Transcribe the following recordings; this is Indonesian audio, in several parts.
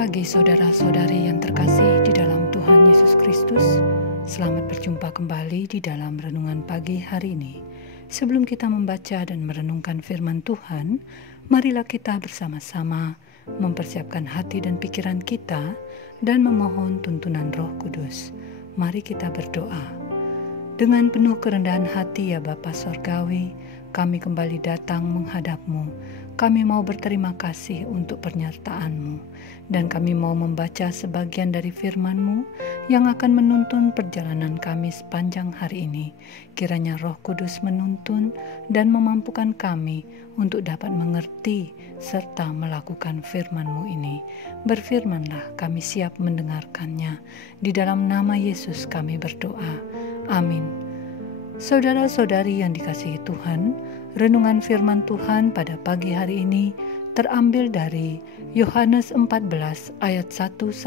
pagi saudara-saudari yang terkasih di dalam Tuhan Yesus Kristus. Selamat berjumpa kembali di dalam renungan pagi hari ini. Sebelum kita membaca dan merenungkan firman Tuhan, marilah kita bersama-sama mempersiapkan hati dan pikiran kita dan memohon tuntunan Roh Kudus. Mari kita berdoa. Dengan penuh kerendahan hati ya Bapa Sorgawi, kami kembali datang menghadap-Mu. Kami mau berterima kasih untuk penyertaan-Mu, dan kami mau membaca sebagian dari firman-Mu yang akan menuntun perjalanan kami sepanjang hari ini. Kiranya Roh Kudus menuntun dan memampukan kami untuk dapat mengerti serta melakukan firman-Mu ini. Berfirmanlah, kami siap mendengarkannya. Di dalam nama Yesus kami berdoa. Amin. Saudara-saudari yang dikasihi Tuhan, renungan firman Tuhan pada pagi hari ini terambil dari Yohanes 14 ayat 1-2.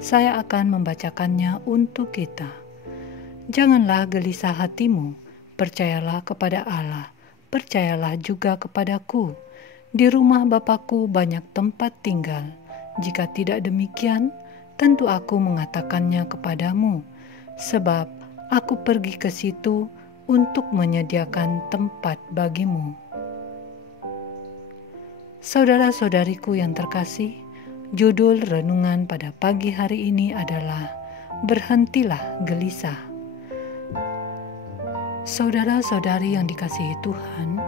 Saya akan membacakannya untuk kita. Janganlah gelisah hatimu, percayalah kepada Allah, percayalah juga kepadaku. Di rumah Bapakku banyak tempat tinggal. Jika tidak demikian, tentu aku mengatakannya kepadamu, sebab aku pergi ke situ untuk menyediakan tempat bagimu. Saudara-saudariku yang terkasih, judul renungan pada pagi hari ini adalah Berhentilah Gelisah. Saudara-saudari yang dikasihi Tuhan,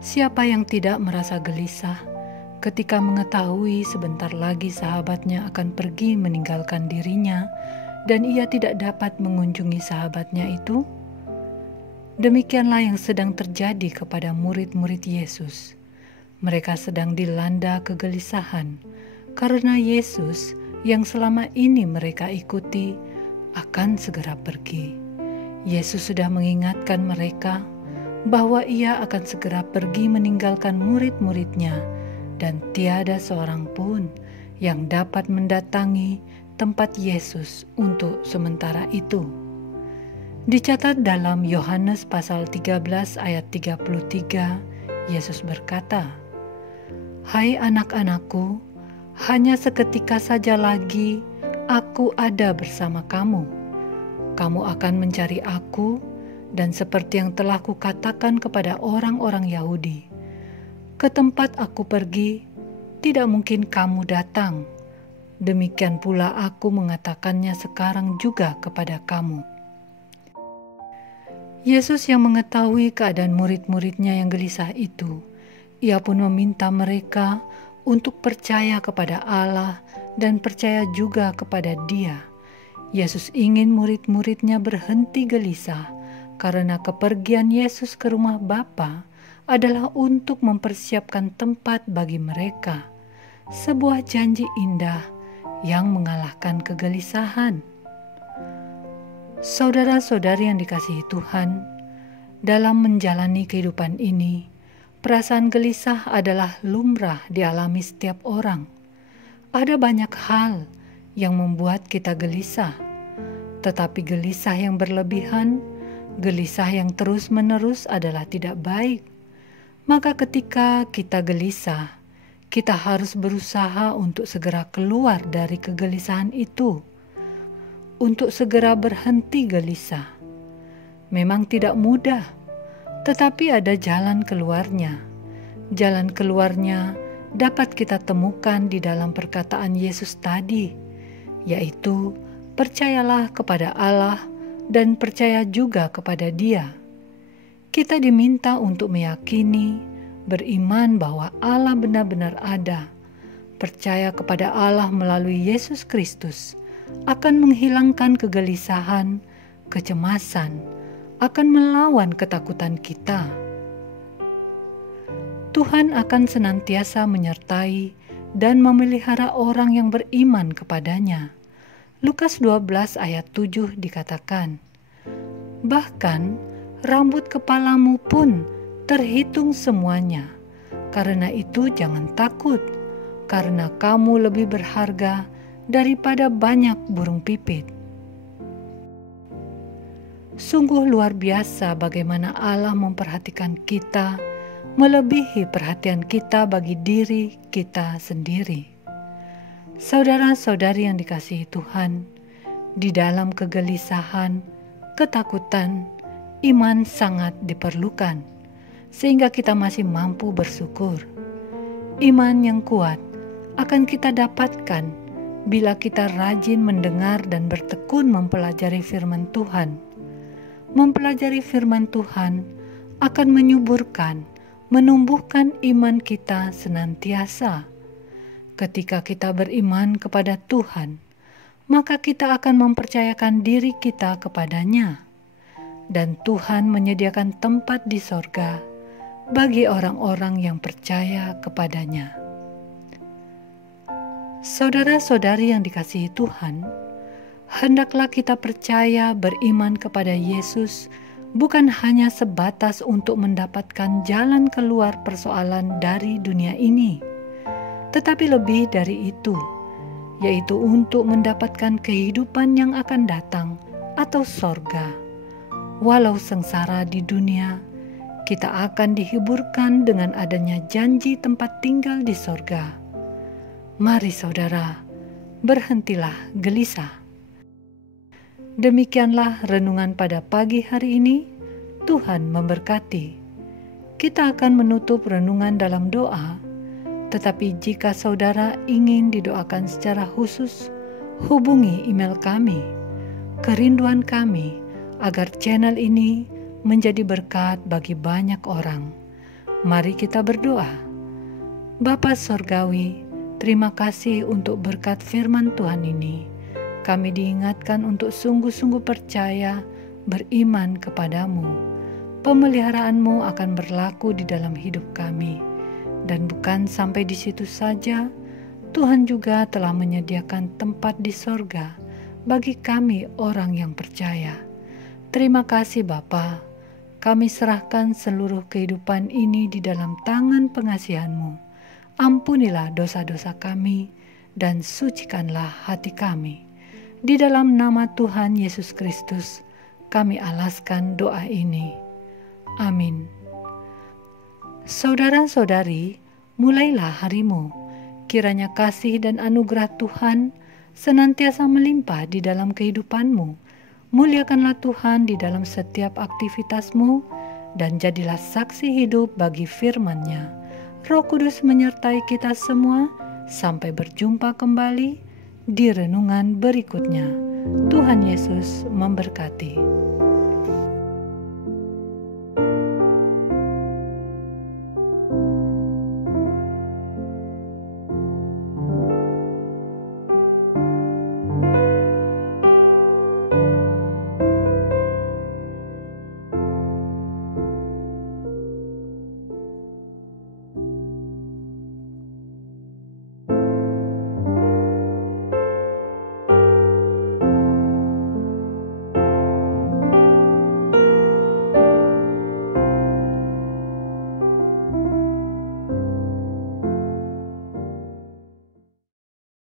siapa yang tidak merasa gelisah ketika mengetahui sebentar lagi sahabatnya akan pergi meninggalkan dirinya dan ia tidak dapat mengunjungi sahabatnya itu? Demikianlah yang sedang terjadi kepada murid-murid Yesus. Mereka sedang dilanda kegelisahan karena Yesus yang selama ini mereka ikuti akan segera pergi. Yesus sudah mengingatkan mereka bahwa ia akan segera pergi meninggalkan murid-muridnya dan tiada seorang pun yang dapat mendatangi tempat Yesus untuk sementara itu. Dicatat dalam Yohanes pasal 13 ayat 33, Yesus berkata, "Hai anak-anakku, hanya seketika saja lagi aku ada bersama kamu. Kamu akan mencari aku, dan seperti yang telah kukatakan kepada orang-orang Yahudi, ke tempat aku pergi, tidak mungkin kamu datang. Demikian pula aku mengatakannya sekarang juga kepada kamu." Yesus yang mengetahui keadaan murid-muridnya yang gelisah itu, ia pun meminta mereka untuk percaya kepada Allah dan percaya juga kepada Dia. Yesus ingin murid-muridnya berhenti gelisah karena kepergian Yesus ke rumah Bapa adalah untuk mempersiapkan tempat bagi mereka. Sebuah janji indah yang mengalahkan kegelisahan. Saudara-saudari yang dikasihi Tuhan, dalam menjalani kehidupan ini, perasaan gelisah adalah lumrah dialami setiap orang. Ada banyak hal yang membuat kita gelisah, tetapi gelisah yang berlebihan, gelisah yang terus-menerus adalah tidak baik. Maka ketika kita gelisah, kita harus berusaha untuk segera keluar dari kegelisahan itu, untuk segera berhenti gelisah. Memang tidak mudah, tetapi ada jalan keluarnya. Jalan keluarnya dapat kita temukan di dalam perkataan Yesus tadi, yaitu percayalah kepada Allah dan percaya juga kepada Dia. Kita diminta untuk meyakini, beriman bahwa Allah benar-benar ada. Percaya kepada Allah melalui Yesus Kristus akan menghilangkan kegelisahan, kecemasan, akan melawan ketakutan kita. Tuhan akan senantiasa menyertai dan memelihara orang yang beriman kepadanya. Lukas 12 ayat 7 dikatakan, "Bahkan rambut kepalamu pun terhitung semuanya. Karena itu jangan takut, karena kamu lebih berharga daripada banyak burung pipit." Sungguh luar biasa bagaimana Allah memperhatikan kita, melebihi perhatian kita bagi diri kita sendiri. Saudara-saudari yang dikasihi Tuhan, di dalam kegelisahan, ketakutan, iman sangat diperlukan, sehingga kita masih mampu bersyukur. Iman yang kuat akan kita dapatkan bila kita rajin mendengar dan bertekun mempelajari firman Tuhan. Mempelajari firman Tuhan akan menyuburkan, menumbuhkan iman kita senantiasa. Ketika kita beriman kepada Tuhan, maka kita akan mempercayakan diri kita kepadanya, dan Tuhan menyediakan tempat di sorga bagi orang-orang yang percaya kepadanya. Saudara-saudari yang dikasihi Tuhan, hendaklah kita percaya beriman kepada Yesus bukan hanya sebatas untuk mendapatkan jalan keluar persoalan dari dunia ini, tetapi lebih dari itu, yaitu untuk mendapatkan kehidupan yang akan datang atau sorga. Walau sengsara di dunia, kita akan dihiburkan dengan adanya janji tempat tinggal di sorga. Mari saudara, berhentilah gelisah. Demikianlah renungan pada pagi hari ini. Tuhan memberkati. Kita akan menutup renungan dalam doa. Tetapi jika saudara ingin didoakan secara khusus, hubungi email kami. Kerinduan kami agar channel ini menjadi berkat bagi banyak orang. Mari kita berdoa. Bapa Sorgawi, terima kasih untuk berkat firman Tuhan ini. Kami diingatkan untuk sungguh-sungguh percaya, beriman kepadamu. Pemeliharaanmu akan berlaku di dalam hidup kami. Dan bukan sampai di situ saja, Tuhan juga telah menyediakan tempat di sorga bagi kami orang yang percaya. Terima kasih Bapa. Kami serahkan seluruh kehidupan ini di dalam tangan pengasihan-Mu. Ampunilah dosa-dosa kami dan sucikanlah hati kami. Di dalam nama Tuhan Yesus Kristus, kami alaskan doa ini. Amin. Saudara-saudari, mulailah harimu. Kiranya kasih dan anugerah Tuhan senantiasa melimpah di dalam kehidupanmu. Muliakanlah Tuhan di dalam setiap aktivitasmu dan jadilah saksi hidup bagi firman-Nya. Roh Kudus menyertai kita semua. Sampai berjumpa kembali di renungan berikutnya. Tuhan Yesus memberkati.